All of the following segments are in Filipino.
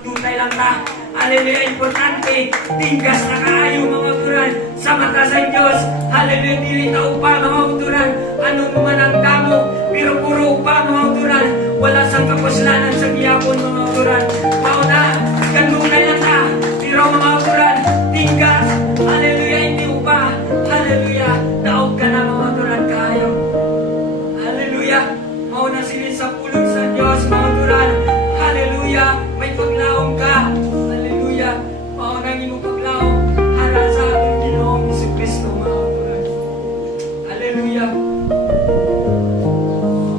Tunay lang ta. Hallelujah, importante. Tinggas na kaayo mga uturan sa mata sa Diyos. Hallelujah, dili ta upa mga uturan. Ano naman ang damo, pero puro upa mga uturan. Wala sang kapuslanan sa giyapon mga uturan. Mauna, kanunay lang ta. Pero mga uturan, tinggas. Hallelujah, hindi upa. Hallelujah, naog ka na mga uturan kaayo. Hallelujah, mauna silid sa pulong sa Diyos mga uturan. Hallelujah, may paglaong ka. Hallelujah, maunang imo paglaong para sa atong Ginoong Jesucristo mga uturan. Hallelujah.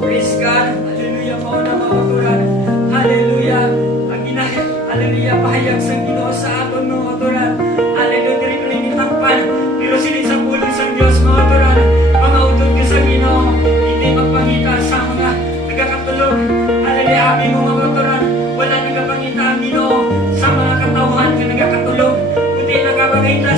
Praise God. Hallelujah, mauna mga uturan. Hallelujah. Hallelujah, pahayag sa Ginoo sa aton mga uturan. Hallelujah, diri ko limitakpan. Pero silid sa pulong sa Dios mga uturan. Mga utod ka sa Ginoo, hindi magpangita sa mga nagkakatulog. Hallelujah, amin mo mga uturan. Wala nagpangita ang Ginoo sa mga katauhan na nagkakatulog. Kundi nagpangita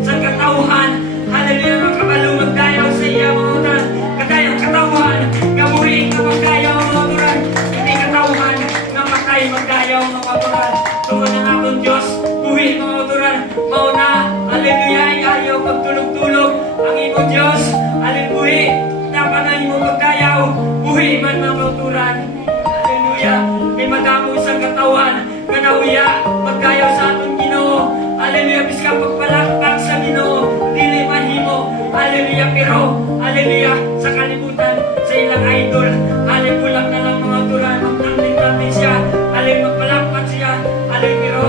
sa katauhan. Hallelujah, mga kabalo magdayaw sa iya mga uturan. Kadayaw katauhan, gamuhin ka magdayaw mga uturan. Hindi katauhan nga matay magdayaw mga uturan. Tungan ang aton Diyos, buhi mga uturan. Mauna, hallelujah, ay ayaw pagtulog-tulog ang imo Diyos. Hallelujah, dapat na imo magdayaw. Buhi man mga uturan. Hallelujah, may madamo sa katawan nga nahuya magdayaw sa aton Ginoo. Hallelujah, biska pagpalakpak sa Ginoo, dili mahimo. Hallelujah, pero hallelujah, sa kalibutan sa ilang idol. Hallelujah, na lang mga uturan, magtanding natin siya. Hallelujah, magpalakpak siya. Hallelujah, pero